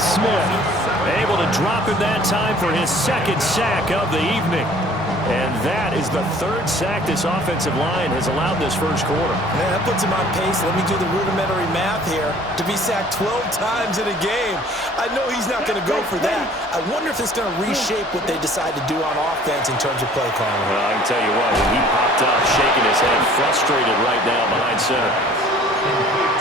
Smith. Able to drop him that time for his second sack of the evening. And that is the third sack this offensive line has allowed this first quarter. Man, that puts him on pace. Let me do the rudimentary math here. To be sacked 12 times in a game. I know he's not going to go for that. I wonder if it's going to reshape what they decide to do on offense in terms of play calling. Well, I can tell you what, when he popped up, shaking his head, frustrated right now behind center.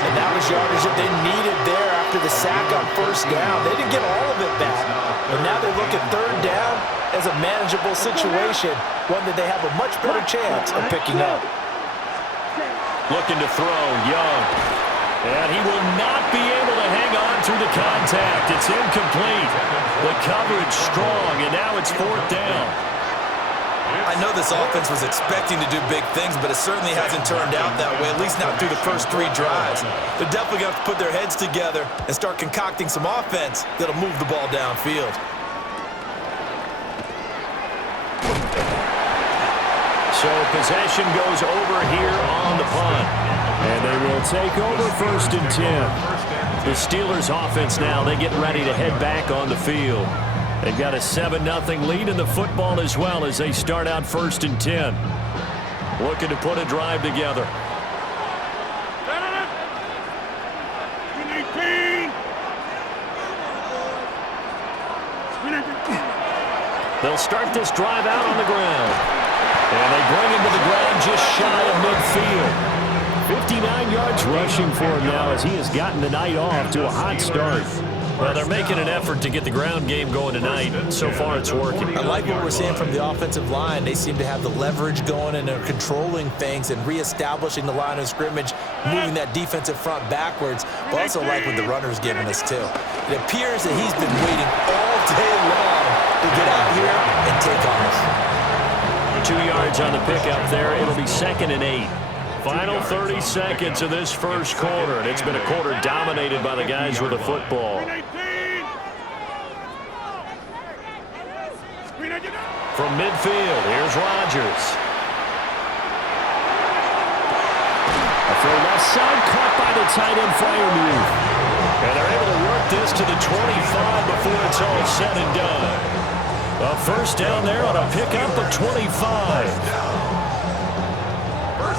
And that was yardage that they needed there after the sack on first down. They didn't get all of it back. But now they look at third down as a manageable situation, one that they have a much better chance of picking up. Looking to throw, Young. And he will not be able to hang on through the contact. It's incomplete. The coverage strong, and now it's fourth down. I know this offense was expecting to do big things, but it certainly hasn't turned out that way, at least not through the first three drives. They're definitely going to have to put their heads together and start concocting some offense that'll move the ball downfield. So possession goes over here on the punt. And they will take over 1st and 10. The Steelers offense now, they get ready to head back on the field. They've got a 7-0 lead in the football as well as they start out 1st and 10. Looking to put a drive together. They'll start this drive out on the ground. And they bring him to the ground just shy of midfield. 59 yards rushing for him now as he has gotten the night off to a hot start. Well, they're making an effort to get the ground game going tonight. So far, it's working. I like what we're seeing from the offensive line. They seem to have the leverage going, and they're controlling things and reestablishing the line of scrimmage, moving that defensive front backwards. But also like what the runner's giving us, too. It appears that he's been waiting all day long to get out here and take off. 2 yards on the pickup there. It'll be 2nd and 8. Final 30 seconds of this first quarter, and it's been a quarter dominated by the guys with the football. From midfield, here's Rodgers. A throw left side, caught by the tight end Freiermuth. And they're able to work this to the 25 before it's all said and done. A first down there on a pickup of 25.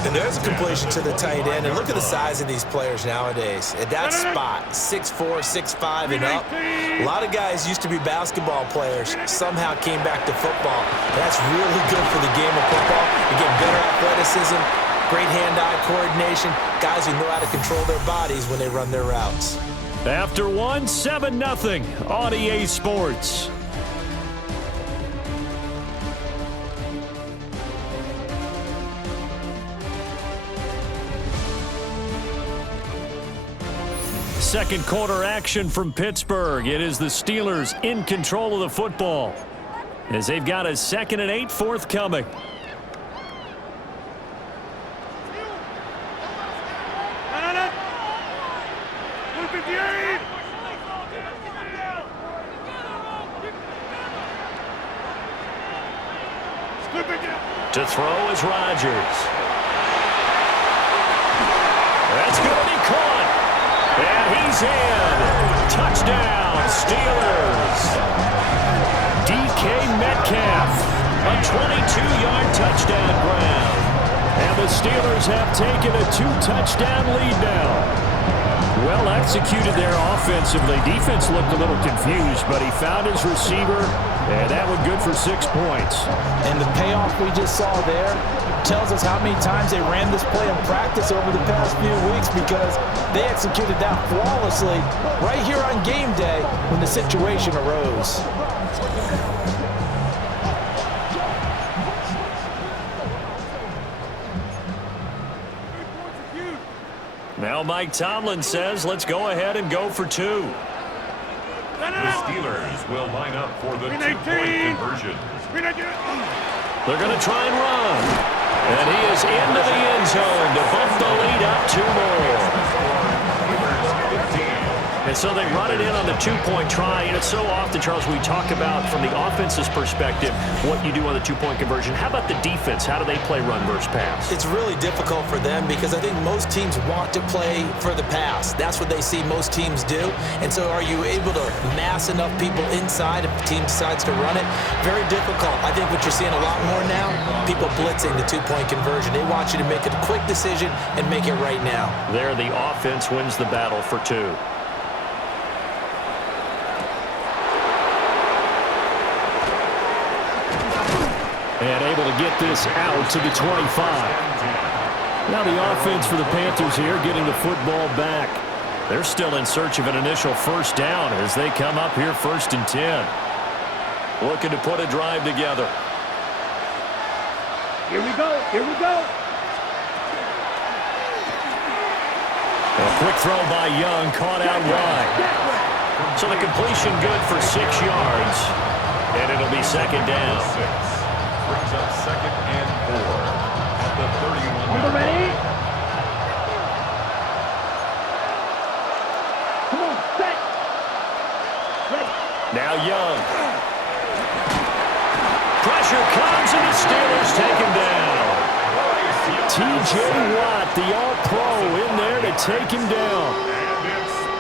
And there's a completion to the tight end. And look at the size of these players nowadays. At that spot, 6'4", 6'5", and up. A lot of guys used to be basketball players, somehow came back to football. That's really good for the game of football. You get better athleticism, great hand-eye coordination, guys who know how to control their bodies when they run their routes. After one, 7-0 on EA Sports. Second quarter action from Pittsburgh. It is the Steelers in control of the football as they've got a 2nd and 8 forthcoming. To throw is Rodgers. That's good. He caught. And he's in. Touchdown, Steelers. DK Metcalf, a 22-yard touchdown grab. And the Steelers have taken a 2-touchdown lead now. Well executed there offensively. Defense looked a little confused, but he found his receiver, and that one good for 6 points. And the payoff we just saw there tells us how many times they ran this play in practice over the past few weeks, because they executed that flawlessly right here on game day when the situation arose. Now Mike Tomlin says, let's go ahead and go for 2. The Steelers will line up for the 2-point conversion. They're going to try and run. And he is into the end zone to bump the lead up 2 more. And so they run it in on the two-point try, and it's so often, Charles, we talk about from the offense's perspective what you do on the two-point conversion. How about the defense? How do they play run versus pass? It's really difficult for them because I think most teams want to play for the pass. That's what they see most teams do. And so are you able to mass enough people inside if the team decides to run it? Very difficult. I think what you're seeing a lot more now, people blitzing the two-point conversion. They want you to make a quick decision and make it right now. There, the offense wins the battle for two. And able to get this out to the 25. Now the offense for the Panthers here getting the football back. They're still in search of an initial first down as they come up here 1st and 10. Looking to put a drive together. Here we go. Here we go. A quick throw by Young, caught out wide. So the completion good for 6 yards. And it'll be 2nd down. Brings up 2nd and 4 at the 31. Number ready? Come on, set. Ready. Now Young. Pressure comes and the Steelers take him down. T.J. Watt, the All-Pro, in there to take him down.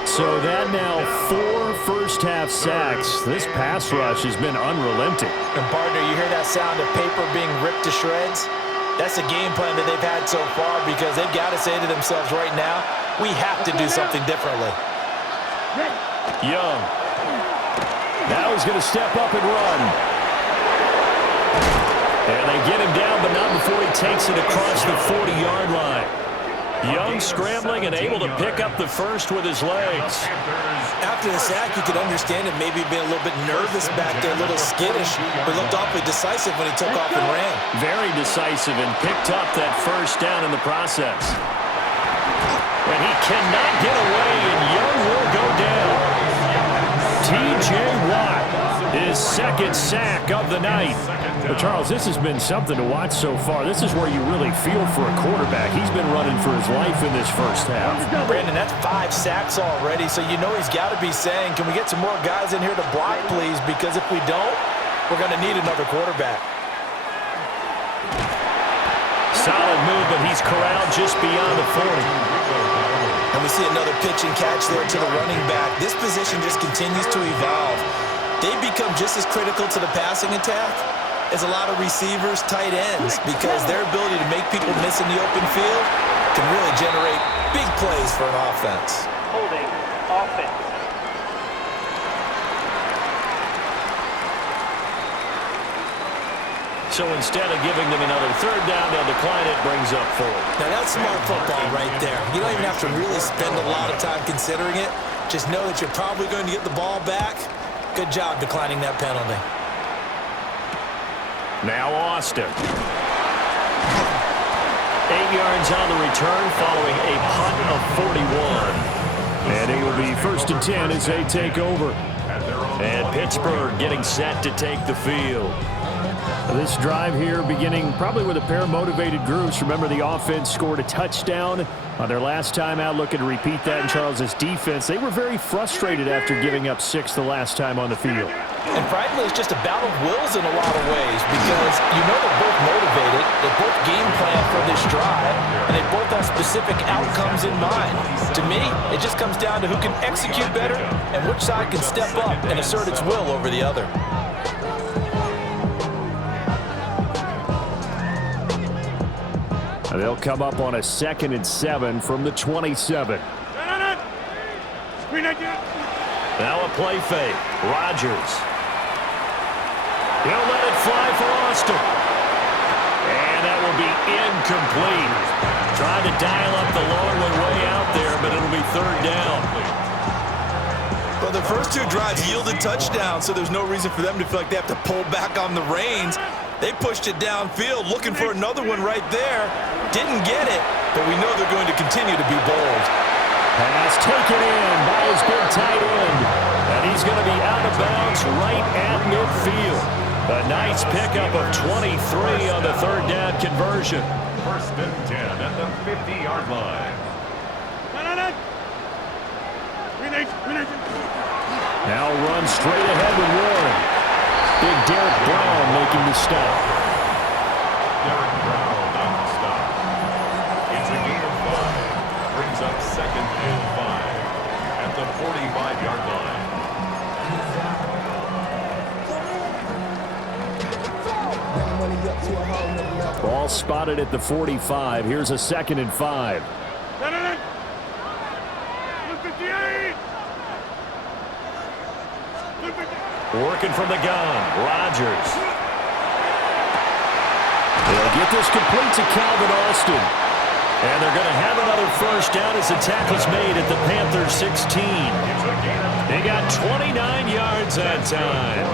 So that now 4 first-half sacks. This pass rush has been unrelenting. And partner, you hear that sound of paper being ripped to shreds? That's a game plan that they've had so far because they've got to say to themselves right now, we have to do something differently. Young. Now he's going to step up and run. And they get him down, but not before he takes it across the 40-yard line. Young scrambling and able to pick up the first with his legs. After the sack, you could understand it maybe being a little bit nervous back there, a little skittish, but looked awfully decisive when he took off and ran. Very decisive and picked up that first down in the process. And he cannot get away, and Young will go down. T.J. Watt, his 2nd sack of the night. But Charles, this has been something to watch so far. This is where you really feel for a quarterback. He's been running for his life in this first half. Brandon, that's 5 sacks already, so you know he's got to be saying, can we get some more guys in here to block, please? Because if we don't, we're going to need another quarterback. Solid move, but he's corralled just beyond the 40. And we see another pitch and catch there to the running back. This position just continues to evolve. They become just as critical to the passing attack as a lot of receivers, tight ends, because their ability to make people miss in the open field can really generate big plays for an offense. Holding offense. So instead of giving them another 3rd down, they'll decline it, brings up 4. Now that's smart football right there. You don't even have to really spend a lot of time considering it. Just know that you're probably going to get the ball back. Good job declining that penalty. Now Austin. 8 yards on the return following a punt of 41. And it will be 1st and 10 as they take over. And Pittsburgh getting set to take the field. This drive here beginning probably with a pair of motivated groups. Remember, the offense scored a touchdown on their last time out. Looking to repeat that in Charles's defense. They were very frustrated after giving up 6 the last time on the field. And frankly, it's just a battle of wills in a lot of ways because you know they're both motivated, they both game plan for this drive, and they both have specific outcomes in mind. To me, it just comes down to who can execute better and which side can step up and assert its will over the other. They'll come up on a 2nd and 7 from the 27. Now a play fake. Rodgers. He'll let it fly for Austin. And that will be incomplete. Trying to dial up the long one way out there, but it'll be 3rd down. Well, the first 2 drives yielded touchdowns, so there's no reason for them to feel like they have to pull back on the reins. They pushed it downfield, looking for another one right there. Didn't get it, but we know they're going to continue to be bold. Pass taken in by his big tight end. And he's going to be out of bounds right at midfield. A nice pickup of 23 on the 3rd down conversion. 1st and 10 at the 50-yard line. Now run straight ahead with Warren. Big Derek Brown making the stop. Derek Brown on the stop. It's a gain of 5. Brings up 2nd and 5 at the 45-yard line. Ball spotted at the 45. Here's a 2nd and 5. Working from the gun, Rodgers. They'll get this complete to Calvin Austin. And they're going to have another first down as the tackle's made at the Panthers 16. They got 29 yards that time.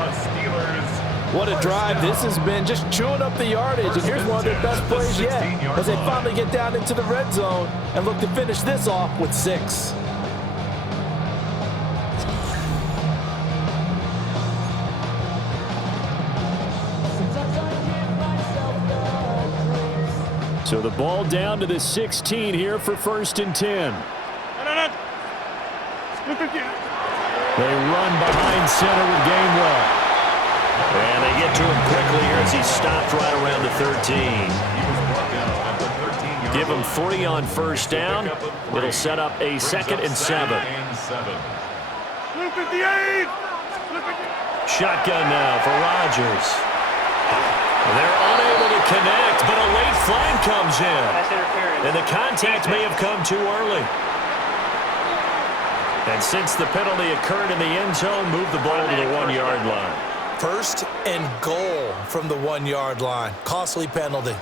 What a drive this has been, just chewing up the yardage. And here's one of their best plays yet as they finally get down into the red zone and look to finish this off with 6. So the ball down to the 16 here for 1st and 10. They run behind center with Gainwell. And they get to him quickly here as he stopped right around the 13. Give him 3 on first down. It'll set up a 2nd and 7. Shotgun now for Rodgers. They're unable to connect, but a late flag comes in. And the contact may have come too early. And since the penalty occurred in the end zone, move the ball to the 1-yard line. 1st and goal from the 1-yard line. Costly penalty.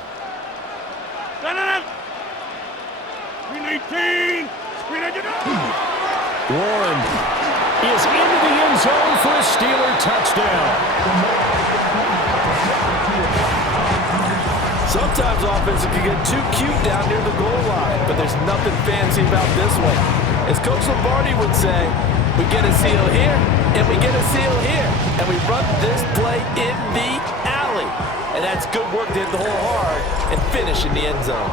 Warren is into the end zone for a Steeler touchdown. Sometimes offenses can get too cute down near the goal line, but there's nothing fancy about this one. As Coach Lombardi would say, we get a seal here, and we get a seal here, and we run this play in the alley. And that's good work to hit the hole hard and finish in the end zone.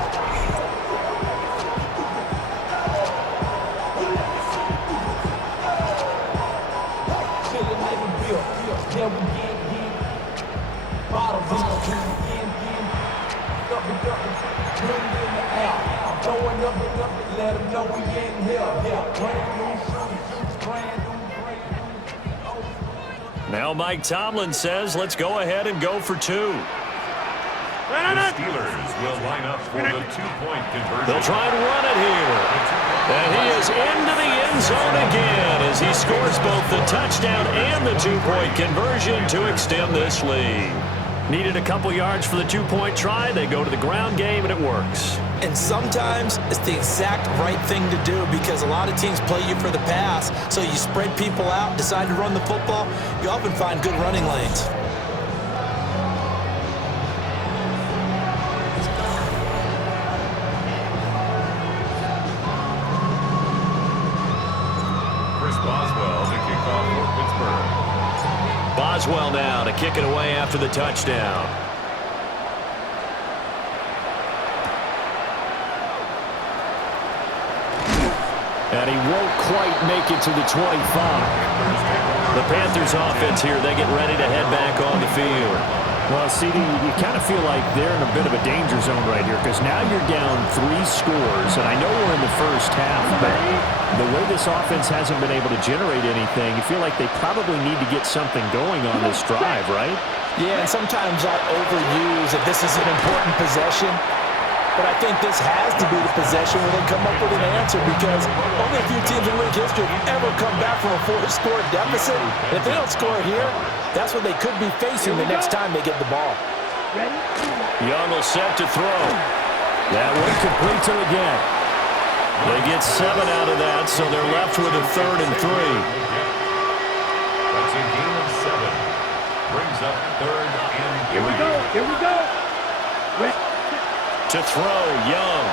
Now Mike Tomlin says, let's go ahead and go for 2. The Steelers will line up for the 2-point conversion. They'll try and run it here. And he is into the end zone again as he scores both the touchdown and the 2-point conversion to extend this lead. Needed a couple yards for the 2-point try. They go to the ground game, and it works. And sometimes it's the exact right thing to do because a lot of teams play you for the pass. So you spread people out, decide to run the football. You often find good running lanes. Boswell now to kick it away after the touchdown. And he won't quite make it to the 25. The Panthers offense here, they get ready to head back on the field. Well, CD, you kind of feel like they're in a bit of a danger zone right here because now you're down 3 scores, and I know we're in the first half, but the way this offense hasn't been able to generate anything, you feel like they probably need to get something going on this drive, right? Yeah, and sometimes I overuse that this is an important possession, but I think this has to be the possession where they come up with an answer because only a few teams in league history have ever come back from a 4-score deficit. And if they don't score here, that's what they could be facing the next time they get the ball. Young will set to throw. That one complete to again. They get 7 out of that, so they're left with a 3rd and 3. That's a gain of 7. Brings up 3rd and 3. Here we go. Here we go. To throw, Young.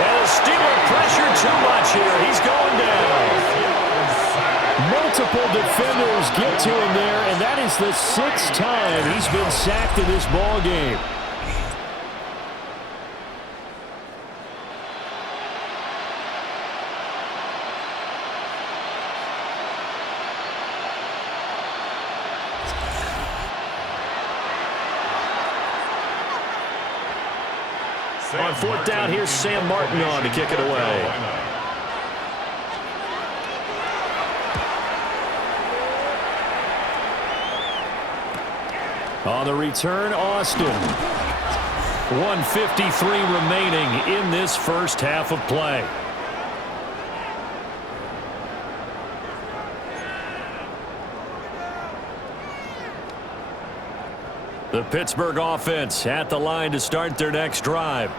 And the Steeler pressure too much here. He's going down. Multiple defenders get to him there, and that is the 6th time he's been sacked in this ball game. On fourth down, here's Sam Martin on to kick it away. On the return, Austin. 1:53 remaining in this first half of play. The Pittsburgh offense at the line to start their next drive.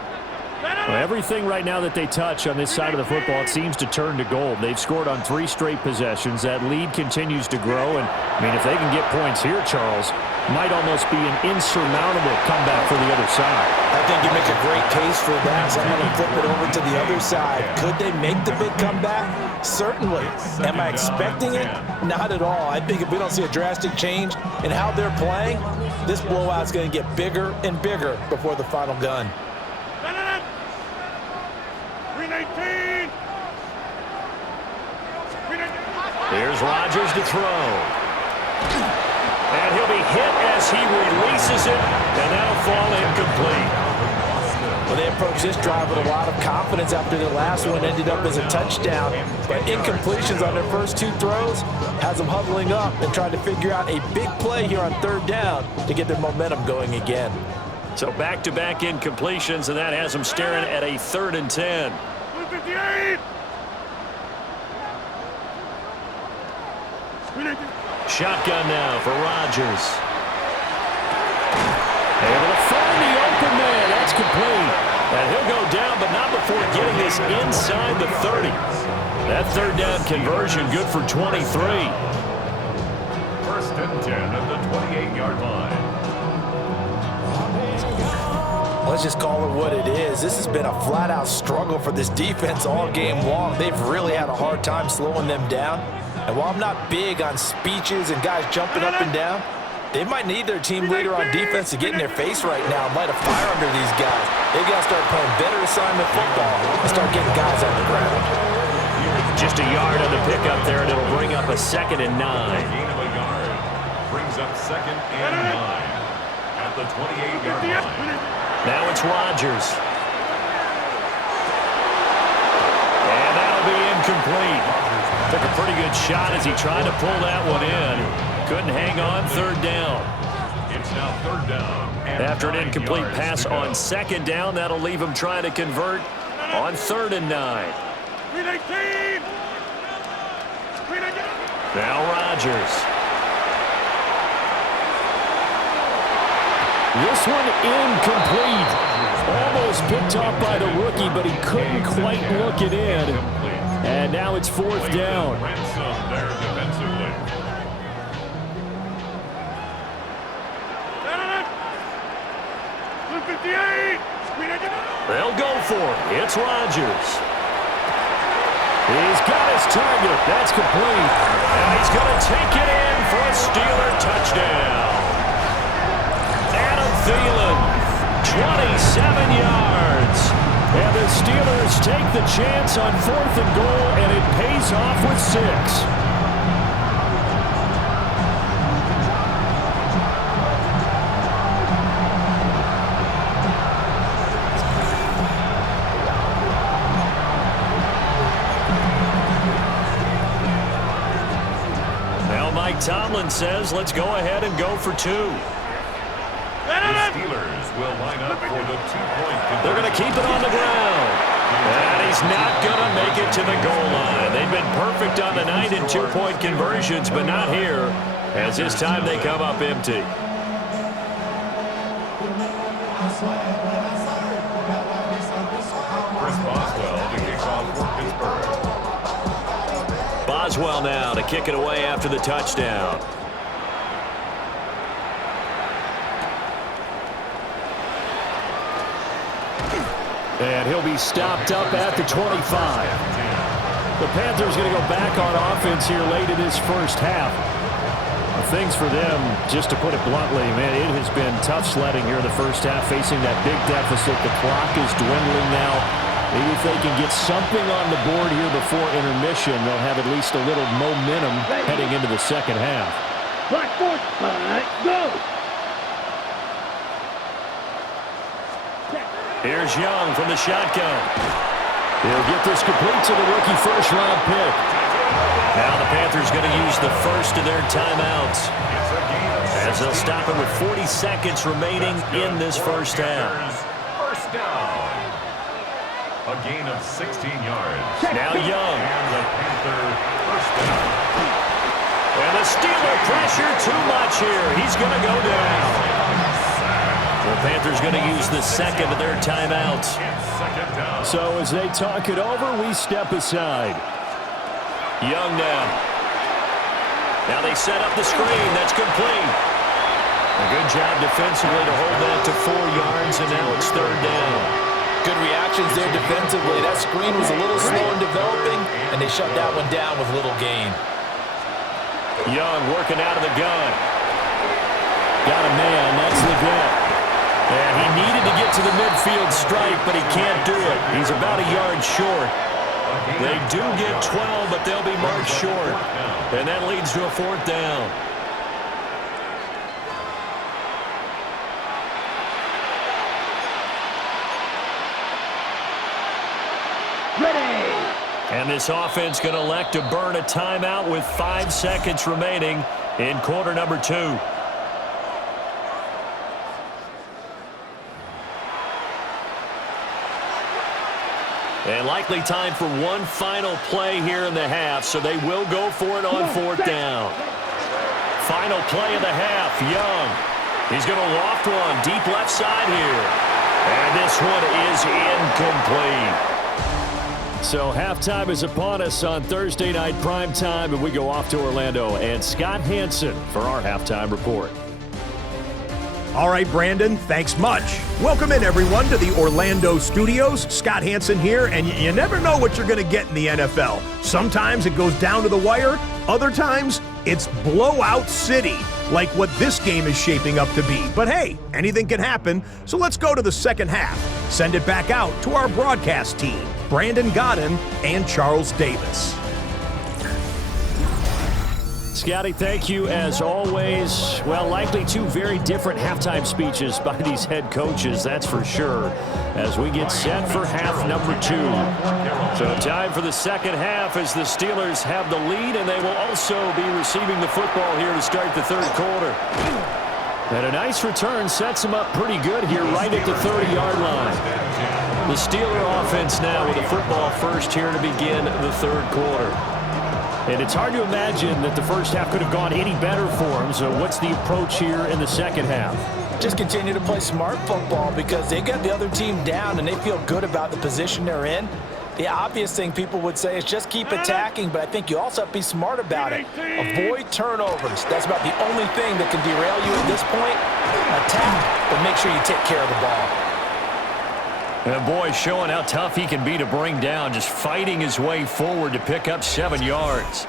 Well, everything right now that they touch on this side of the football, it seems to turn to gold. They've scored on 3 straight possessions. That lead continues to grow. And, I mean, if they can get points here, Charles, might almost be an insurmountable comeback for the other side. I think you make a great case for that. So I'm going to flip it over to the other side. Could they make the big comeback? Certainly. Am I expecting it? Not at all. I think if we don't see a drastic change in how they're playing, this blowout's going to get bigger and bigger before the final gun. Here's Rodgers to throw. And he'll be hit as he releases it, and that'll fall incomplete. Well, they approached this drive with a lot of confidence after their last one ended up as a touchdown. But incompletions on their first 2 throws has them huddling up and trying to figure out a big play here on third down to get their momentum going again. So back-to-back incompletions, and that has them staring at a 3rd and 10. 58! Shotgun now for Rodgers. Able to find the open man. That's complete. And he'll go down, but not before getting this inside the 30. That 3rd down conversion good for 23. 1st and 10 at the 28-yard line. Let's just call it what it is. This has been a flat-out struggle for this defense all game long. They've really had a hard time slowing them down. And while I'm not big on speeches and guys jumping up and down, they might need their team leader on defense to get in their face right now and light a fire under these guys. They've got to start playing better assignment football and start getting guys on the ground. Just a yard on the pickup there, and it'll bring up a 2nd and 9. Gain of a yard brings up 2nd and 9 at the 28-yard line. Now it's Rodgers. And that'll be incomplete. Took a pretty good shot as he tried to pull that one in. Couldn't hang on 3rd down. It's now 3rd down. After an incomplete pass on 2nd down, that'll leave him trying to convert on 3rd and 9. Now Rodgers. This one incomplete. Almost picked off by the rookie, but he couldn't quite look it in. And now it's 4th down. Ransom there defensively. They'll go for it. It's Rodgers. He's got his target. That's complete. And he's going to take it in for a Steeler touchdown. Adam Thielen, 27 yards. And the Steelers take the chance on 4th and goal, and it pays off with 6. Mike Tomlin says, let's go ahead and go for 2. The Steelers will line up for the 2-point conversion. They're going to keep it on the ground. And he's not going to make it to the goal line. They've been perfect on the night in 2-point conversions, but not here, as this time they come up empty. Chris Boswell to kick off for Pittsburgh. Boswell now to kick it away after the touchdown. And he'll be stopped up at the 25. The Panthers going to go back on offense here late in this first half. Things for them, just to put it bluntly, man, it has been tough sledding here in the first half, facing that big deficit. The clock is dwindling now. Maybe if they can get something on the board here before intermission, they'll have at least a little momentum heading into the second half. Clock forward. Go. Here's Young from the shotgun. He'll get this complete to the rookie first-round pick. Now the Panthers going to use the first of their timeouts, as they'll stop it with 40 seconds remaining in this first half. First down. A gain of 16 yards. Now Young. And the Panther first down. And the Steeler pressure too much here. He's going to go down. The Panthers going to use the second of their timeouts. So as they talk it over, we step aside. Young now. Now they set up the screen. That's complete. A good job defensively to hold that to 4 yards, and now it's third down. Good reactions there defensively. That screen was a little slow in developing, and they shut that one down with little gain. Young working out of the gun. Got a man. That's the get. And he needed to get to the midfield stripe, but he can't do it. He's about a yard short. They do get 12, but they'll be marked short. And that leads to a fourth down. And this offense going to elect to burn a timeout with 5 seconds remaining in quarter number 2. And likely time for one final play here in the half, so they will go for it on fourth down. Final play of the half, Young. He's going to loft one deep left side here. And this one is incomplete. So halftime is upon us on Thursday night primetime, and we go off to Orlando. And Scott Hansen for our halftime report. All right, Brandon, thanks much. Welcome in, everyone, to the Orlando studios. Scott Hansen here, and you never know what you're going to get in the NFL. Sometimes it goes down to the wire. Other times, it's blowout city, like what this game is shaping up to be. But hey, anything can happen, so let's go to the second half. Send it back out to our broadcast team, Brandon Godden and Charles Davis. Scotty, thank you as always. Well, likely 2 very different halftime speeches by these head coaches, that's for sure, as we get set for half number 2. So time for the second half as the Steelers have the lead, and they will also be receiving the football here to start the third quarter. And a nice return sets them up pretty good here right at the 30-yard line. The Steeler offense now with the football first here to begin the third quarter. And it's hard to imagine that the first half could have gone any better for them. So what's the approach here in the second half? Just continue to play smart football because they got the other team down and they feel good about the position they're in. The obvious thing people would say is just keep attacking, but I think you also have to be smart about it. Avoid turnovers. That's about the only thing that can derail you at this point. Attack, but make sure you take care of the ball. And boy, showing how tough he can be to bring down, just fighting his way forward to pick up 7 yards.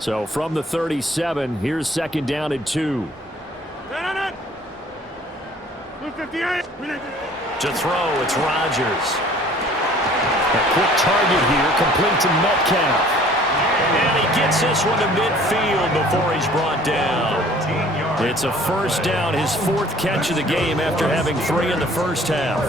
So from the 37, here's second down and 2. To throw, it's Rodgers. A quick target here, complete to Metcalf. And he gets this one to midfield before he's brought down. It's a first down, his 4th catch of the game after having 3 in the first half.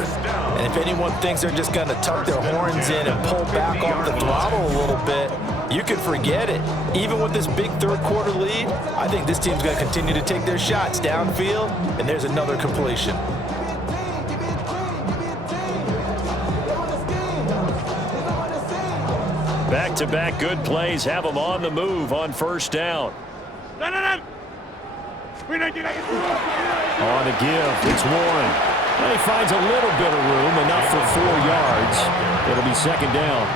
And if anyone thinks they're just going to tuck their horns in and pull back off the throttle a little bit, you can forget it. Even with this big third quarter lead, I think this team's going to continue to take their shots downfield, and there's another completion. Back-to-back good plays have them on the move on first down. On the give, it's Warren. And he finds a little bit of room, enough for 4 yards. It'll be second down.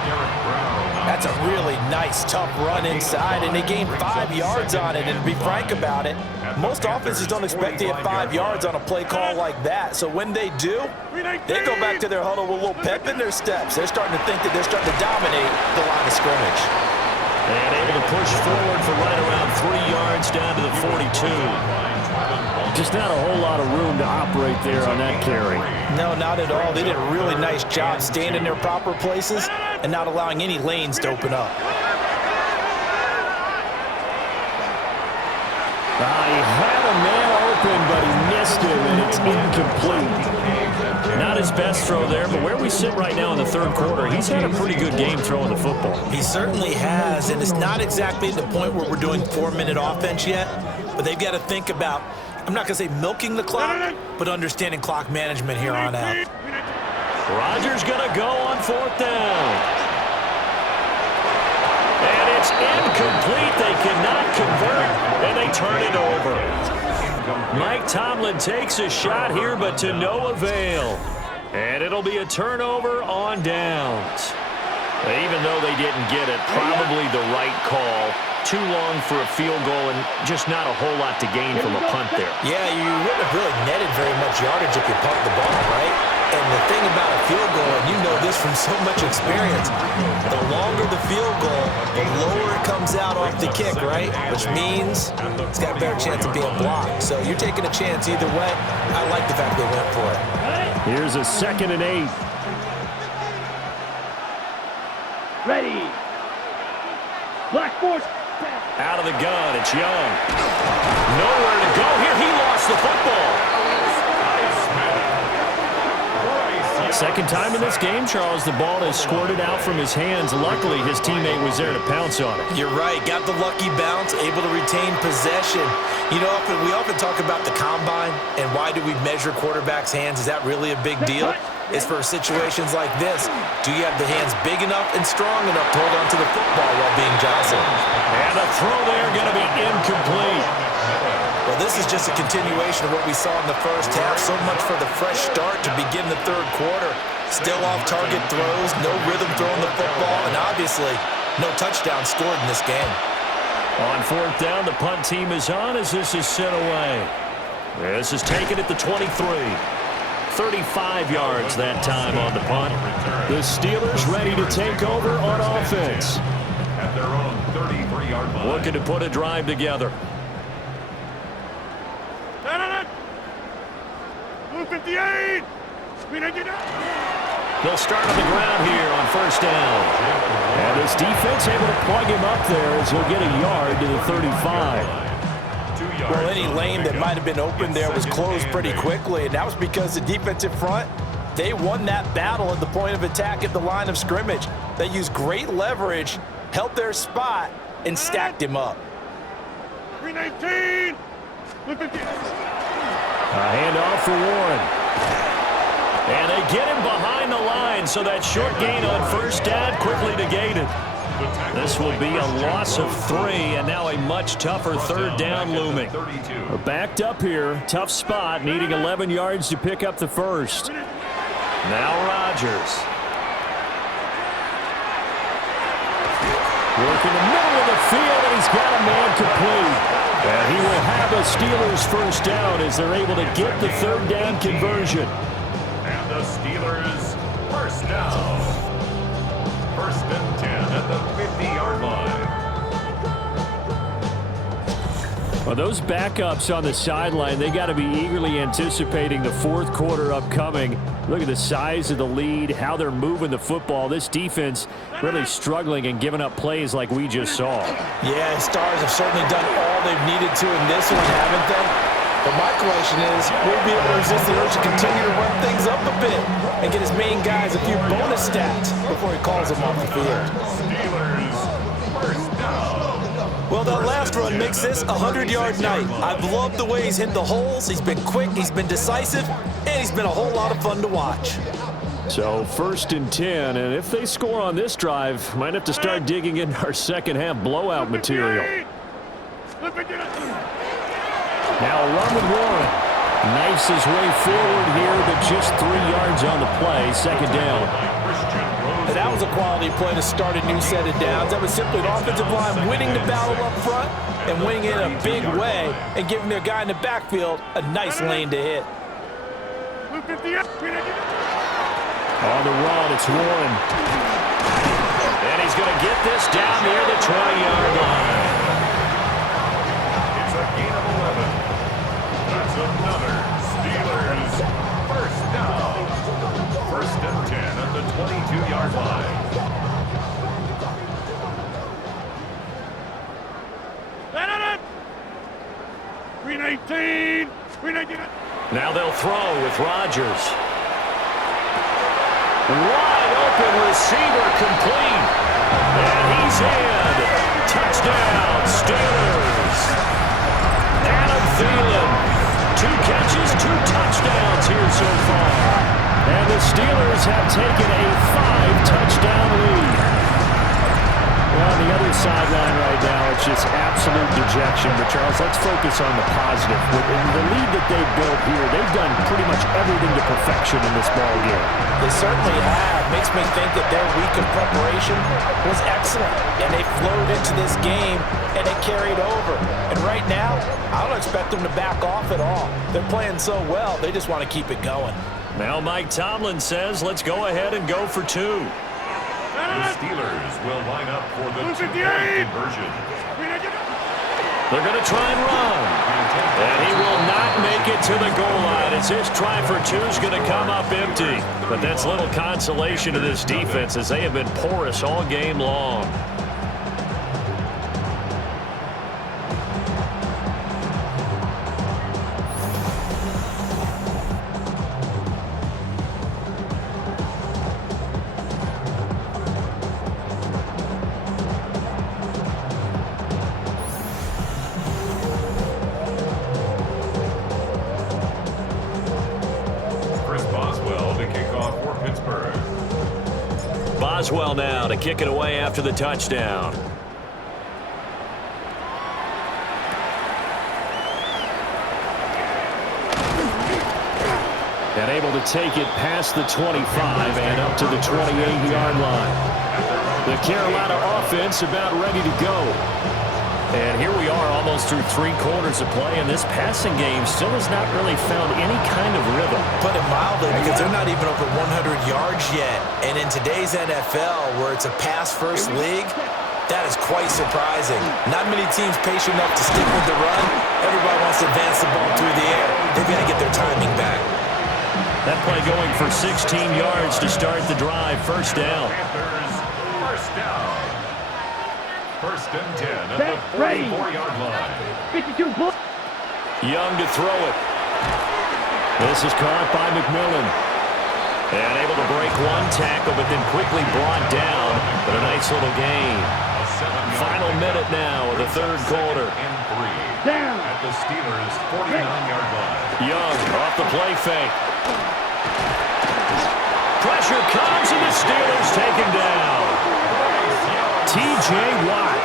That's a really nice, tough run inside, and they gained 5 yards on it. And to be frank about it, most offenses don't expect to get 5 yards on a play call like that. So when they do, they go back to their huddle with a little pep in their steps. They're starting to think that they're starting to dominate the line of scrimmage. And able to push forward for right around 3 yards down to the 42. Just not a whole lot of room to operate there on that carry. No, not at all. They did a really nice job staying in their proper places and not allowing any lanes to open up. He had a man open, but he missed him, and it's incomplete. Not his best throw there, but where we sit right now in the third quarter, he's had a pretty good game throwing the football. He certainly has, and it's not exactly at the point where we're doing 4-minute offense yet, but they've got to think about, I'm not going to say milking the clock, but understanding clock management here on out. Rodgers going to go on 4th down. And it's incomplete. They cannot convert, and they turn it over. Mike Tomlin takes a shot here, but to no avail. And it'll be a turnover on downs. Even though they didn't get it, probably the right call. Too long for a field goal and just not a whole lot to gain from a punt there. Yeah, you wouldn't have really netted very much yardage if you punt the ball, right? And the thing about a field goal, and you know this from so much experience, the longer the field goal, the lower it comes out off the kick, right? Which means it's got a better chance of being blocked. So you're taking a chance either way. I like the fact they went for it. Here's a 2nd and 8. Ready. Black force. Out of the gun, it's Young. Nowhere to go here. He lost the football. Second time in this game, Charles, the ball has squirted out from his hands. Luckily, his teammate was there to pounce on it. You're right. Got the lucky bounce, able to retain possession. You know, we often talk about the combine and why do we measure quarterbacks' hands. Is that really a big deal? It's for situations like this. Do you have the hands big enough and strong enough to hold on to the football while being jostled? And the throw there going to be incomplete. Well, this is just a continuation of what we saw in the first half. So much for the fresh start to begin the third quarter. Still off-target throws, no rhythm throwing the football, and obviously no touchdown scored in this game. On 4th down, the punt team is on as this is sent away. This is taken at the 23. 35 yards that time on the punt. The Steelers ready to take over on offense. At their own 33-yard line. Looking to put a drive together. 58. They'll start on the ground here on 1st down. And this defense able to plug him up there as he'll get a yard to the 35. Well, any lane that might have been open there was closed pretty quickly, and that was because the defensive front, they won that battle at the point of attack at the line of scrimmage. They used great leverage, held their spot, and stacked him up. 319. A handoff for Warren. And they get him behind the line, so that short gain on 1st down quickly negated. This will be a loss of 3, and now a much tougher 3rd down looming. We're backed up here. Tough spot, needing 11 yards to pick up the first. Now Rodgers. Working the middle of the field, and he's got a man complete. And he will have a Steelers 1st down as they're able to get the 3rd down conversion. And the Steelers 1st down. 1st and 10 at the 50-yard line. Well, those backups on the sideline, they got to be eagerly anticipating the 4th quarter upcoming. Look at the size of the lead, how they're moving the football. This defense really struggling and giving up plays like we just saw. Yeah, Stars have certainly done all they've needed to in this one, haven't they? But my question is, will he be able to resist the urge to continue to run things up a bit and get his main guys a few bonus stats before he calls them off the field? Steelers 1st down. Well, that last run makes this a 100-yard night. I've loved the way he's hit the holes. He's been quick, he's been decisive, and he's been a whole lot of fun to watch. So 1st and 10, and if they score on this drive, might have to start digging in our second half blowout material. Now a run with Warren. Knifes his way forward here, but just 3 yards on the play. 2nd down. And that was a quality play to start a new set of downs. That was simply an offensive line winning the battle up front and winning it in a big way and giving their guy in the backfield a nice lane to hit. On the run, it's Warren. And he's going to get this down near the 20-yard line. It's a gain of 11. That's another Steelers 1st down. 1st and 10 at the 22-yard line. Green 18. Green 18. Now they'll throw with Rodgers. Wide open receiver complete. And he's in. Touchdown, Steelers. Adam Thielen. 2 catches, 2 touchdowns here so far. And the Steelers have taken a 5-touchdown lead. Well, on the other sideline right now, it's just absolute dejection. But, Charles, let's focus on the positive. With the lead that they've built here, they've done pretty much everything to perfection in this ball game. They certainly have. Makes me think that their week of preparation was excellent. And they flowed into this game, and it carried over. And right now, I don't expect them to back off at all. They're playing so well, they just want to keep it going. Now Mike Tomlin says, let's go ahead and go for 2. The Steelers will line up for the 2-point conversion. They're going to try and run. And he will not make it to the goal line as his try for 2 is going to come up empty. But that's little consolation to this defense as they have been porous all game long. Boswell now to kick it away after the touchdown. And able to take it past the 25 and up to the 28-yard line. The Carolina offense about ready to go. And here we are almost through 3 quarters of play, and this passing game still has not really found any kind of rhythm. Put it mildly, because they're not even over 100 yards yet. And in today's NFL, where it's a pass-first league, that is quite surprising. Not many teams patient enough to stick with the run. Everybody wants to advance the ball through the air. They've got to get their timing back. That play going for 16 yards to start the drive. First down. First down. First and 10 at the 44-yard line. 52. Young to throw it. This is caught by McMillan. And able to break 1 tackle, but then quickly brought down. But a nice little gain. Final minute now of the 3rd quarter. And 3. Down. At the Steelers' 49-yard line. Young off the play fake. Pressure comes, and the Steelers take him down. T.J. Watt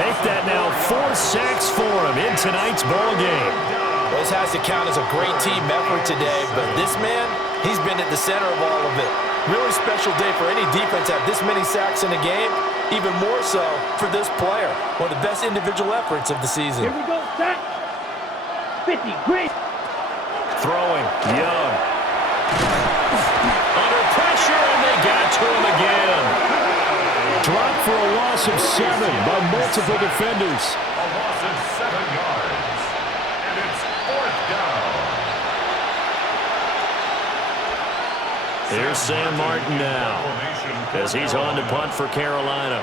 make that now 4 sacks for him in tonight's ball game. Well, this has to count as a great team effort today, but this man, he's been at the center of all of it. Really special day for any defense to have this many sacks in a game, even more so for this player. One of the best individual efforts of the season. Here we go, set. 50, great. Throwing, Young. Under pressure, and they got to him again. Dropped for a loss of 7 by multiple defenders. A loss of 7 yards. And it's 4th down. Here's Sam Martin now as he's on to punt for Carolina.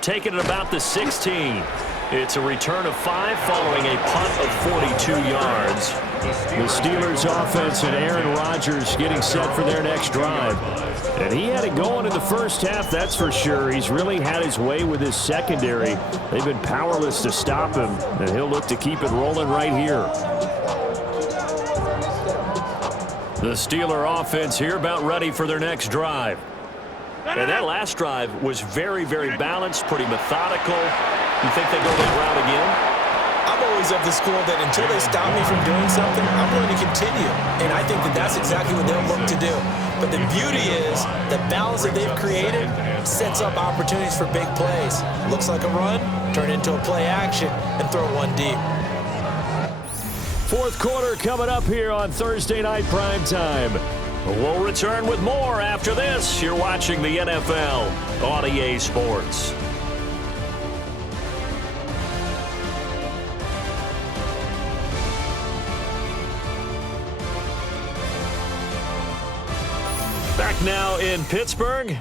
Taking it about the 16. It's a return of 5 following a punt of 42 yards. The Steelers offense and Aaron Rodgers getting set for their next drive. And he had it going in the first half, that's for sure. He's really had his way with his secondary. They've been powerless to stop him, and he'll look to keep it rolling right here. The Steeler offense here about ready for their next drive. And that last drive was very, very balanced, pretty methodical. You think they go that route again? I'm always of the school that until they stop me from doing something, I'm going to continue. And I think that that's exactly what they'll look to do. But the beauty is the balance that they've created sets up opportunities for big plays. Looks like a run, turn into a play action, and throw one deep. 4th quarter coming up here on Thursday Night Primetime. We'll return with more after this. You're watching the NFL on EA Sports. Back now in Pittsburgh.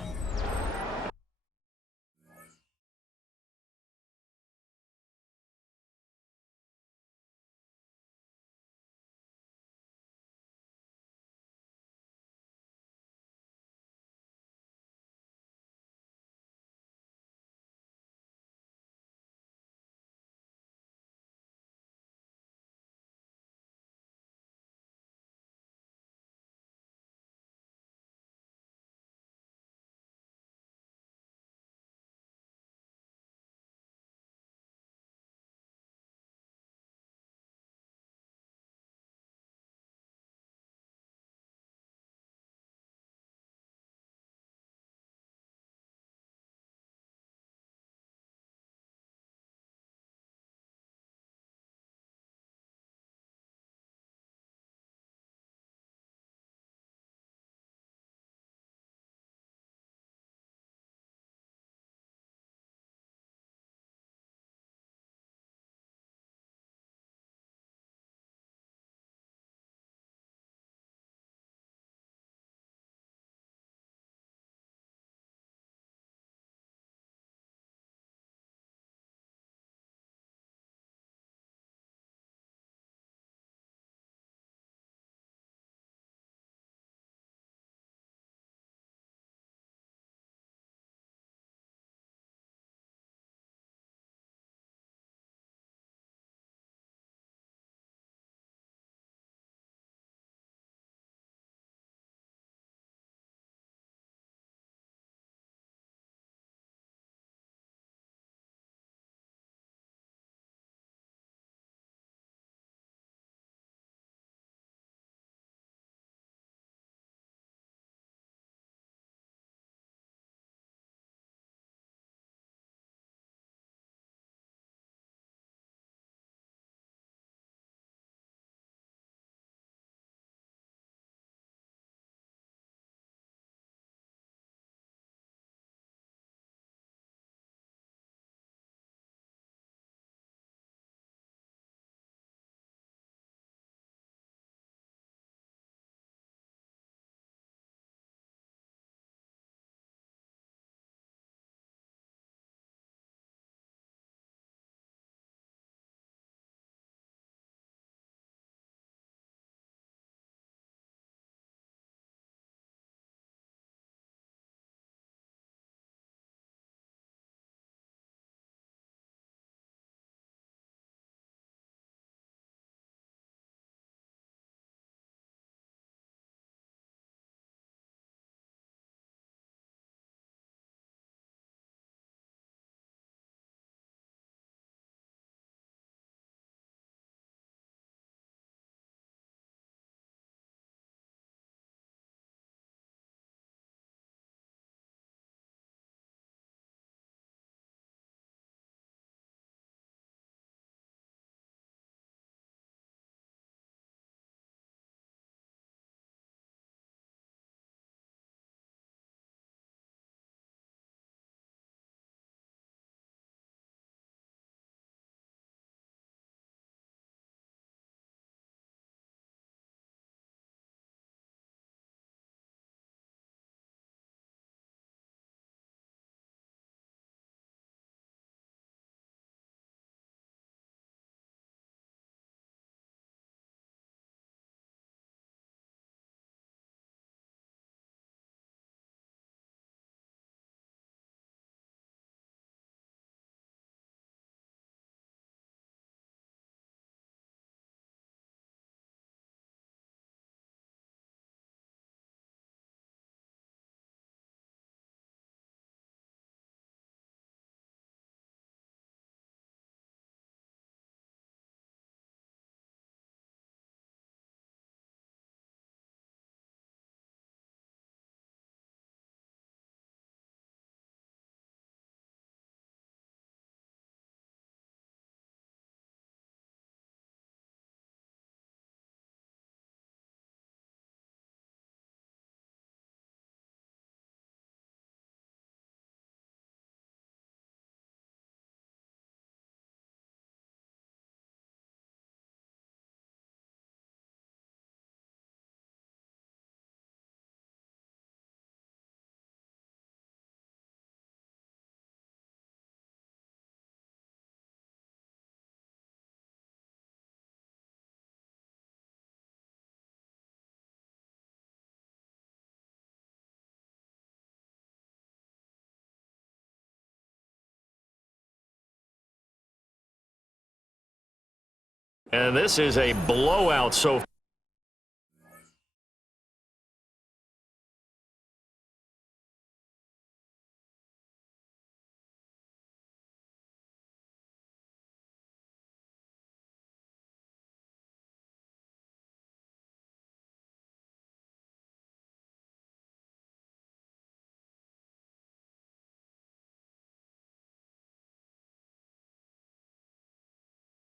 And this is a blowout so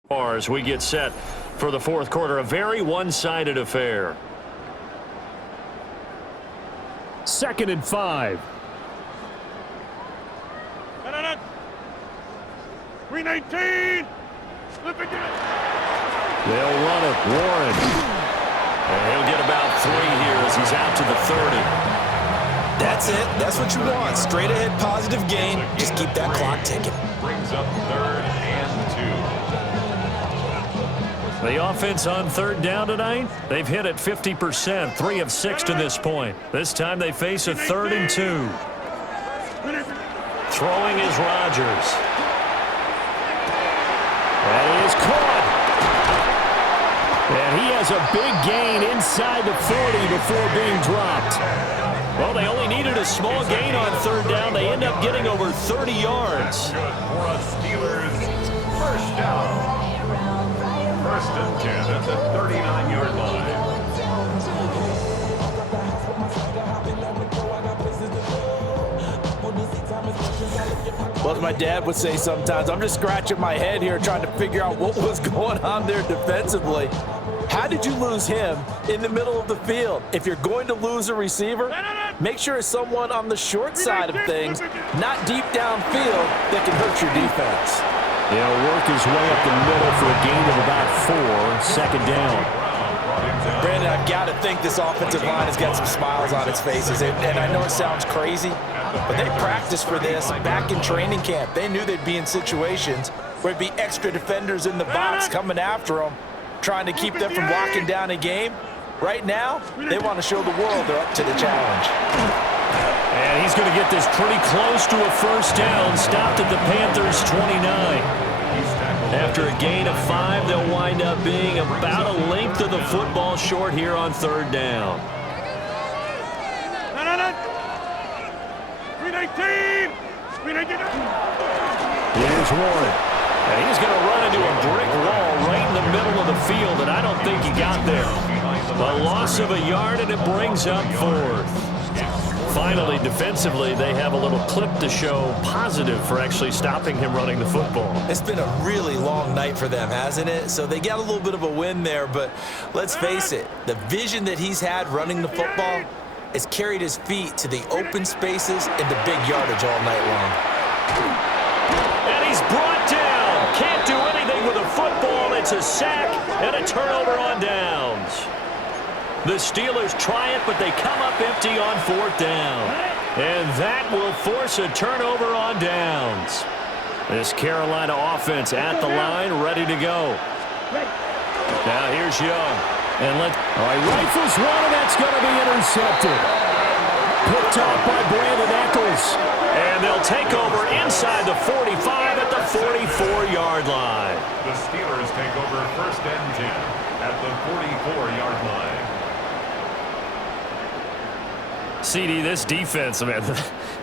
far as we get set for the fourth quarter. A very one-sided affair. 2nd and 5. 319. They'll run it. Warren. And he'll get about 3 here as he's out to the 30. That's it. That's what you want. Straight ahead positive gain. Just keep that clock ticking. Brings up 3rd and 2. The offense on 3rd down tonight, they've hit at 50%, 3 of 6 to this point. This time they face a 3rd and 2. Throwing is Rodgers. That is caught. And he has a big gain inside the 40 before being dropped. Well, they only needed a small gain on 3rd down. They end up getting over 30 yards. Good for a Steelers first down. 1st and 10 at the 39-yard line. Well, as my dad would say sometimes, I'm just scratching my head here trying to figure out what was going on there defensively. How did you lose him in the middle of the field? If you're going to lose a receiver, make sure it's someone on the short side of things, not deep downfield, that can hurt your defense. He'll work his way up the middle for a gain of about 4. 2nd down. Brandon, I've got to think this offensive line has got some smiles on its faces. And I know it sounds crazy, but they practiced for this back in training camp. They knew they'd be in situations where it'd be extra defenders in the box coming after them, trying to keep them from locking down a game. Right now, they want to show the world they're up to the challenge. And he's going to get this pretty close to a 1st down, stopped at the Panthers' 29. After a gain of 5, they'll wind up being about a length of the football short here on 3rd down. 319. Here's Warren. And he's going to run into a brick wall right in the middle of the field, and I don't think he got there. A loss of a yard, and it brings up 4th. Finally, defensively, they have a little clip to show positive for actually stopping him running the football. It's been a really long night for them, hasn't it? So they got a little bit of a win there, but let's face it, the vision that he's had running the football has carried his feet to the open spaces and the big yardage all night long. And he's brought down. Can't do anything with a football. It's a sack and a turnover on downs. The Steelers try it, but they come up empty on 4th down. And that will force a turnover on downs. This Carolina offense at the line, ready to go. Now here's Young. And rifles one, and that's going to be intercepted. Picked off by Brandon Eccles. And they'll take over inside the 45 at the 44-yard line. The Steelers take over 1st and 10 at the 44-yard line. CD, this defense, man,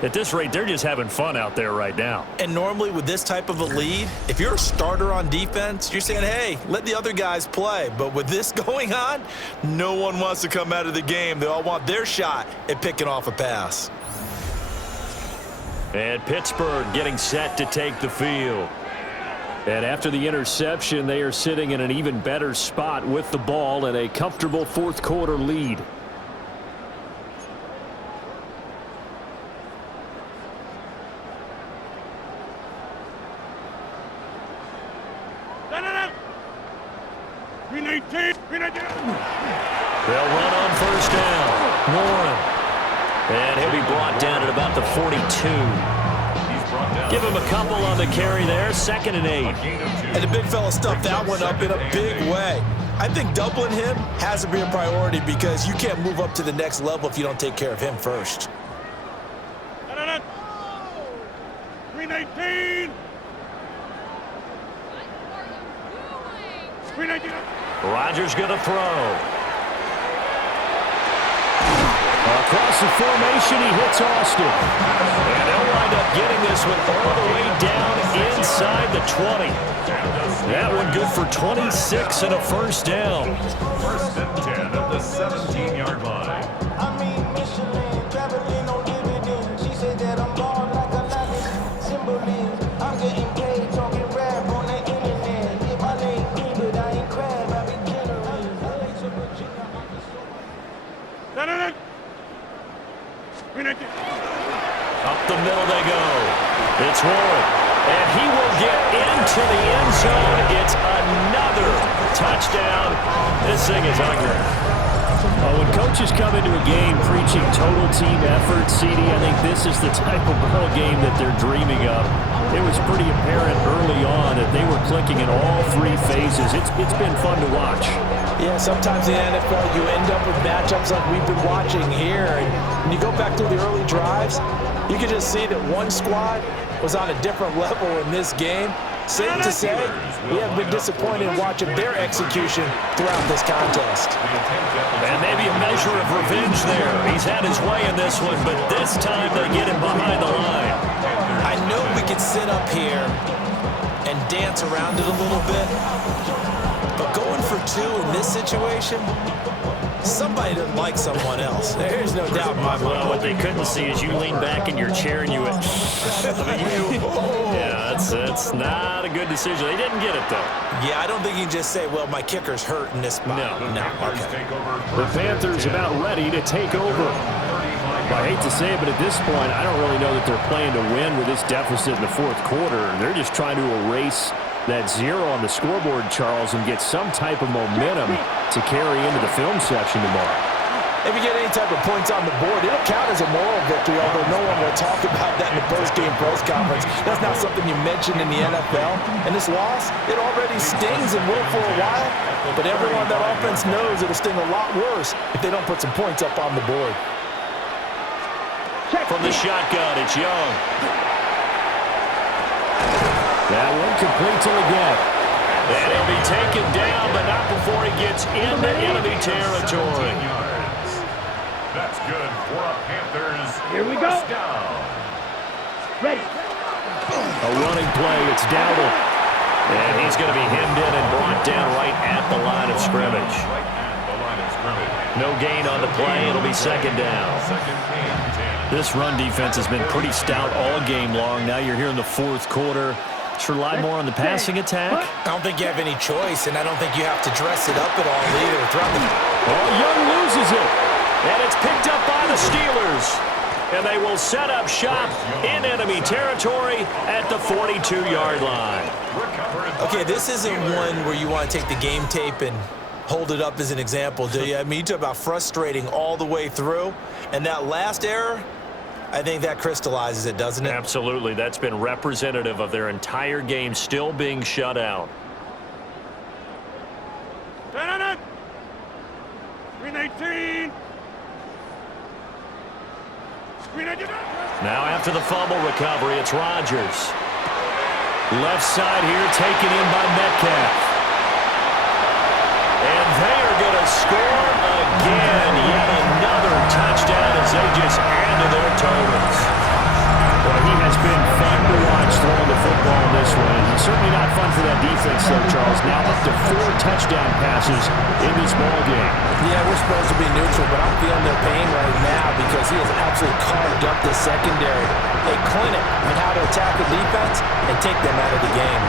at this rate, they're just having fun out there right now. And normally with this type of a lead, if you're a starter on defense, you're saying, hey, let the other guys play. But with this going on, no one wants to come out of the game. They all want their shot at picking off a pass. And Pittsburgh getting set to take the field. And after the interception, they are sitting in an even better spot with the ball and a comfortable 4th quarter lead. They'll run on 1st down. Warren. And he'll be brought down at about the 42. Give him a couple on the carry there. 2nd and 8. And the big fella stuffed that one up in a big way. I think doubling him has to be a priority because you can't move up to the next level if you don't take care of him first. 319. Rodgers going to throw. Across the formation, he hits Austin. And they'll wind up getting this one all the way down inside the 20. That one good for 26 and a first down. First and 10 at the 17-yard line. Up the middle they go. It's Warren. And he will get into the end zone. It's another touchdown. This thing is hungry. When coaches come into a game preaching total team effort, CD, I think this is the type of ball game that they're dreaming of. It was pretty apparent early on that they were clicking in all three phases. It's been fun to watch. Yeah, sometimes in the NFL you end up with matchups like we've been watching here. And when you go back to the early drives, you can just see that one squad was on a different level in this game. Safe to say, we have been disappointed in watching their execution throughout this contest. And maybe a measure of revenge there. He's had his way in this one, but this time they get him behind the line. I know we could sit up here and dance around it a little bit, but going for two in this situation, somebody doesn't like someone else. There's no doubt in my mind. Well, what they couldn't see is you lean back in your chair and you went, yeah, that's not a good decision. They didn't get it, though. Yeah, I don't think you can just say, well, my kicker's hurt in this spot. No. Okay. The Panthers about ready to take over. I hate to say it, but at this point, I don't really know that they're playing to win with this deficit in the fourth quarter. They're just trying to erase that zero on the scoreboard, Charles, and get some type of momentum to carry into the film section tomorrow. If you get any type of points on the board, it'll count as a moral victory, although no one will talk about that in the post-game press conference. That's not something you mentioned in the NFL. And this loss, it already stings and will for a while, but everyone on that offense knows it'll sting a lot worse if they don't put some points up on the board. From the shotgun, it's Young. That one complete to the gap. And he'll be taken down, but not before he gets into enemy territory. That's good for a Panthers. Here we go. Down. Ready. A running play, it's Dowdle. And he's going to be hemmed in and brought down right at the line of scrimmage. Right at the line of scrimmage. No gain on the play. It'll be second down. Second and 10. This run defense has been pretty stout all game long. Now you're here in the fourth quarter. Should rely more on the passing attack. I don't think you have any choice, and I don't think you have to dress it up at all either. Oh, Young loses it. And it's picked up by the Steelers. And they will set up shop in enemy territory at the 42-yard line. Okay, this isn't one where you want to take the game tape and hold it up as an example, do you? I mean, you talk about frustrating all the way through. And that last error, I think that crystallizes it, doesn't it? Absolutely. That's been representative of their entire game still being shut out. 319. Now after the fumble recovery, it's Rodgers. Left side here taken in by Metcalf. And they are going to score again. Yet another touchdown as they just add to their totals. Well, he has been fun to watch throwing the football in this one. And certainly not fun for that defense, though, Charles. Now up to 4 touchdown passes in this ball game. Yeah, we're supposed to be neutral, but I'm feeling their pain right now because he has absolutely carved up the secondary. A clinic on how to attack the defense and take them out of the game.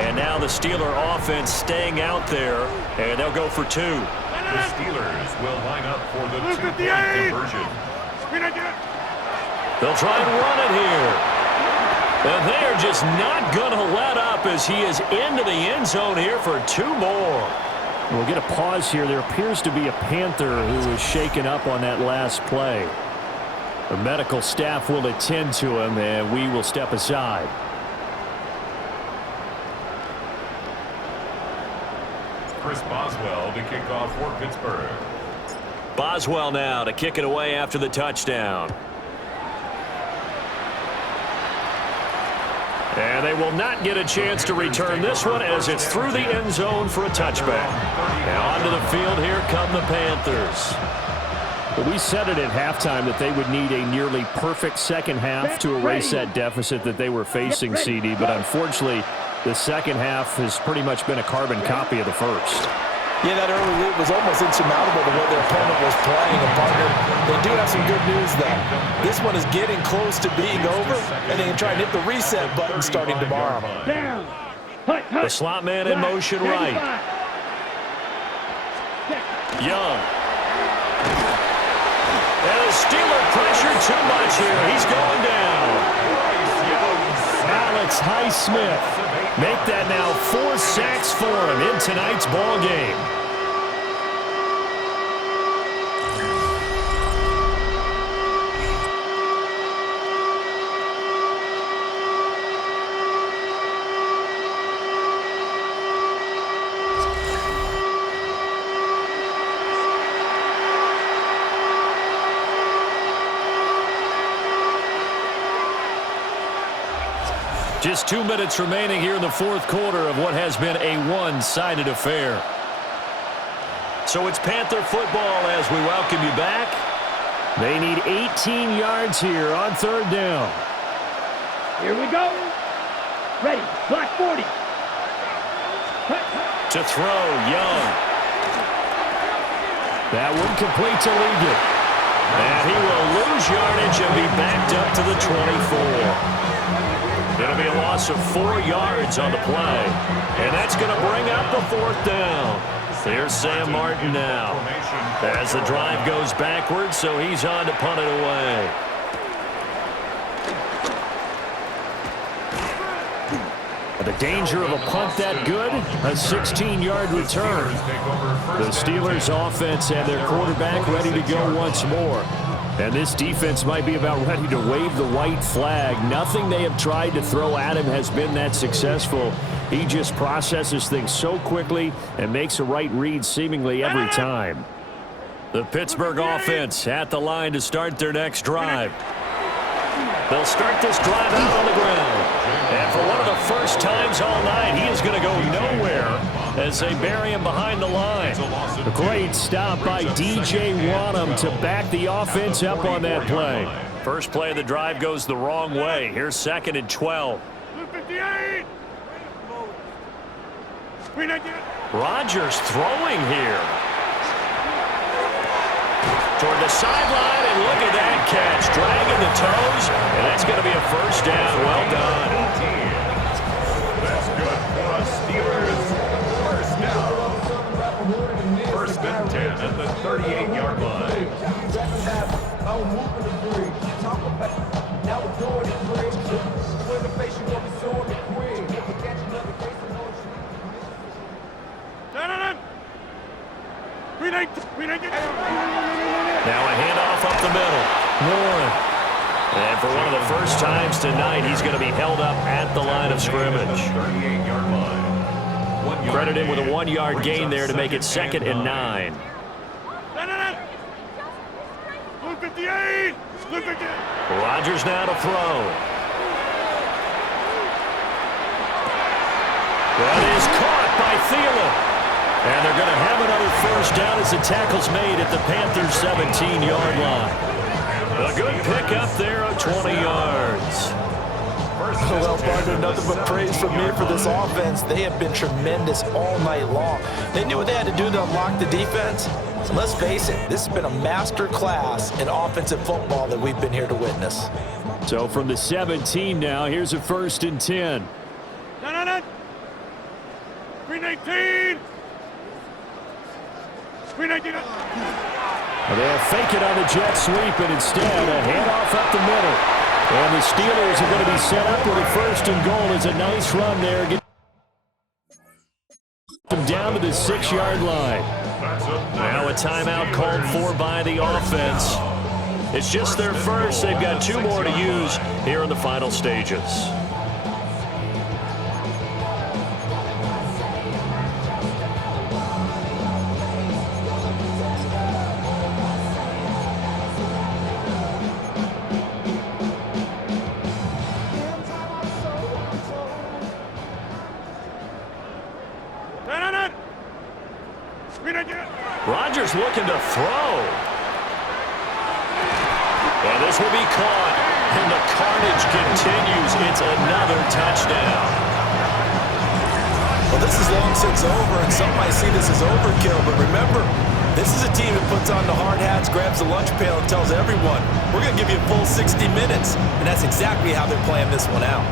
And now the Steeler offense staying out there, and they'll go for 2. The Steelers will line up for the 2-point conversion. They'll try and run it here. And they are just not going to let up as he is into the end zone here for 2 more. We'll get a pause here. There appears to be a Panther who was shaken up on that last play. The medical staff will attend to him, and we will step aside. Chris Boswell to kick off for Pittsburgh. Boswell now to kick it away after the touchdown. And they will not get a chance to return this one as it's through the end zone for a touchback. Now onto the field, here come the Panthers. But we said it at halftime that they would need a nearly perfect second half to erase that deficit that they were facing, CD. But unfortunately, the second half has pretty much been a carbon copy of the first. Yeah, that early lead was almost insurmountable the way their opponent was playing. And, partner, they do have some good news, though. This one is getting close to being over, and they can try and hit the reset button starting tomorrow. Down. The slot man in motion right. Young. And the Steeler pressure too much here. He's going down. Alex Highsmith. Make that now 4 sacks for him in tonight's ball game. Just 2 minutes remaining here in the fourth quarter of what has been a one-sided affair. So it's Panther football as we welcome you back. They need 18 yards here on third down. Here we go. Ready. Block 40. To throw, Young. That one complete to Ligon. And he will lose yardage and be backed up to the 24. It'll be a loss of 4 yards on the play. And that's going to bring up the fourth down. There's Sam Martin now. As the drive goes backwards, so he's on to punt it away. The danger of a punt that good, a 16-yard return. The Steelers offense and their quarterback ready to go once more. And this defense might be about ready to wave the white flag. Nothing they have tried to throw at him has been that successful. He just processes things so quickly and makes a right read seemingly every time. The Pittsburgh offense at the line to start their next drive. They'll start this drive out on the ground. And for one of the first times all night, he is going to go nowhere as they bury him behind the line. A great stop by DJ Wanham to back the offense up on that play. First play of the drive goes the wrong way. Here's 2nd and 12. 58. Rodgers throwing here. Toward the sideline, and look at that catch. Dragging the toes, and that's going to be a first down. Well done. That's good for us Steelers. First down. 1st and 10 at the 38-yard line. Now a handoff up the middle. Warren. And for one of the first times tonight, he's going to be held up at the line of scrimmage. Credit him with a 1-yard gain there to make it 2nd and 9. Rodgers now to throw. That is caught by Thielen. And they're going to have another first down as the tackle's made at the Panthers' 17-yard line. A good pickup there of 20 yards. Well, partner, nothing but praise from me for this offense. They have been tremendous all night long. They knew what they had to do to unlock the defense. And let's face it, this has been a master class in offensive football that we've been here to witness. So from the 17 now, here's a 1st and 10. 319. They'll fake it on the jet sweep, and instead a handoff up the middle. And the Steelers are going to be set up with a 1st and goal. It's a nice run there. Get them down to the 6-yard line. Now a timeout called for by the offense. It's just their first. They've got 2 more to use here in the final stages. Rodgers looking to throw. And this will be caught. And the carnage continues. It's another touchdown. Well, this is long since over, and some might see this as overkill. But remember, this is a team that puts on the hard hats, grabs the lunch pail, and tells everyone, we're going to give you a full 60 minutes. And that's exactly how they're playing this one out.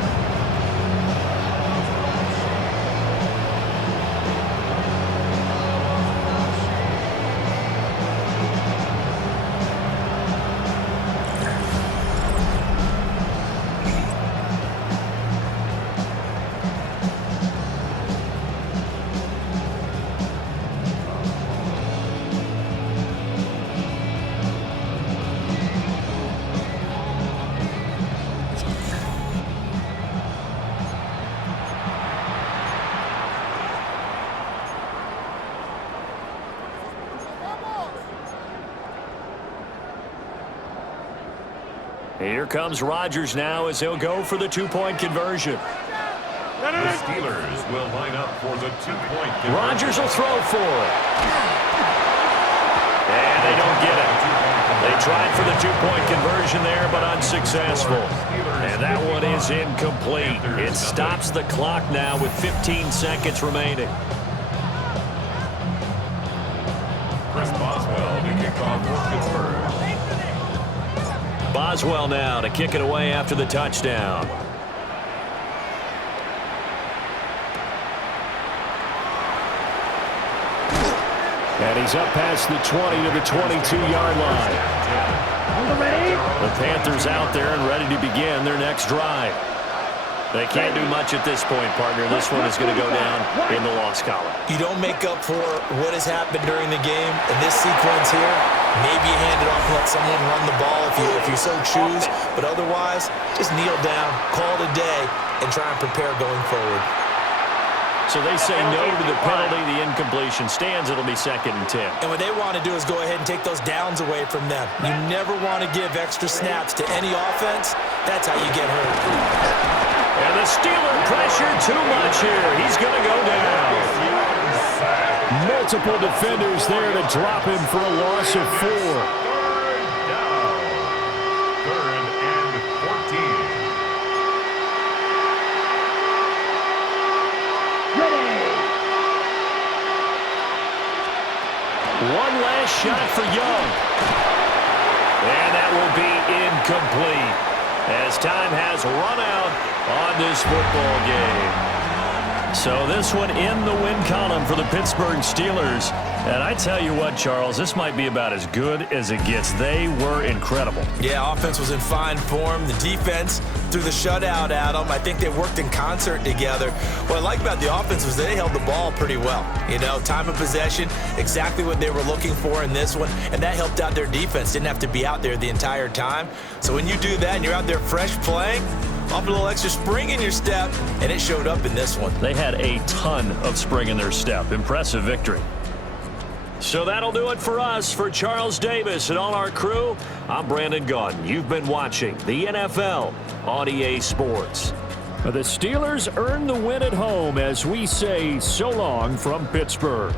Here comes Rodgers now as he'll go for the two-point conversion. The Steelers will line up for the two-point conversion. Rodgers will throw for it. And they don't get it. They tried for the two-point conversion there, but unsuccessful. And that one is incomplete. It stops the clock now with 15 seconds remaining. Chris Boswell to kick off for Pittsburgh. Boswell now to kick it away after the touchdown. And he's up past the 20 to the 22-yard line. The Panthers out there and ready to begin their next drive. They can't do much at this point, partner. This one is going to go down in the loss column. You don't make up for what has happened during the game. In this sequence here, maybe you hand it off and let someone run the ball if you so choose. But otherwise, just kneel down, call it a day, and try and prepare going forward. So they say no to the penalty. The incompletion stands. It'll be 2nd and 10. And what they want to do is go ahead and take those downs away from them. You never want to give extra snaps to any offense. That's how you get hurt. And the Steeler pressure too much here. He's going to go down. Multiple defenders there to drop him for a loss of 4. Third and 14. One last shot for Young. And that will be incomplete as time has run out on this football game. So this one in the win column for the Pittsburgh Steelers. And I tell you what, Charles, this might be about as good as it gets. They were incredible. Yeah, offense was in fine form. The defense threw the shutout at them. I think they worked in concert together. What I like about the offense was they held the ball pretty well. You know, time of possession, exactly what they were looking for in this one. And that helped out their defense. Didn't have to be out there the entire time. So when you do that and you're out there fresh playing, up a little extra spring in your step, and it showed up in this one. They had a ton of spring in their step. Impressive victory. So that'll do it for us. For Charles Davis and all our crew, I'm Brandon Gaudin. You've been watching the NFL on EA Sports. The Steelers earn the win at home as we say so long from Pittsburgh.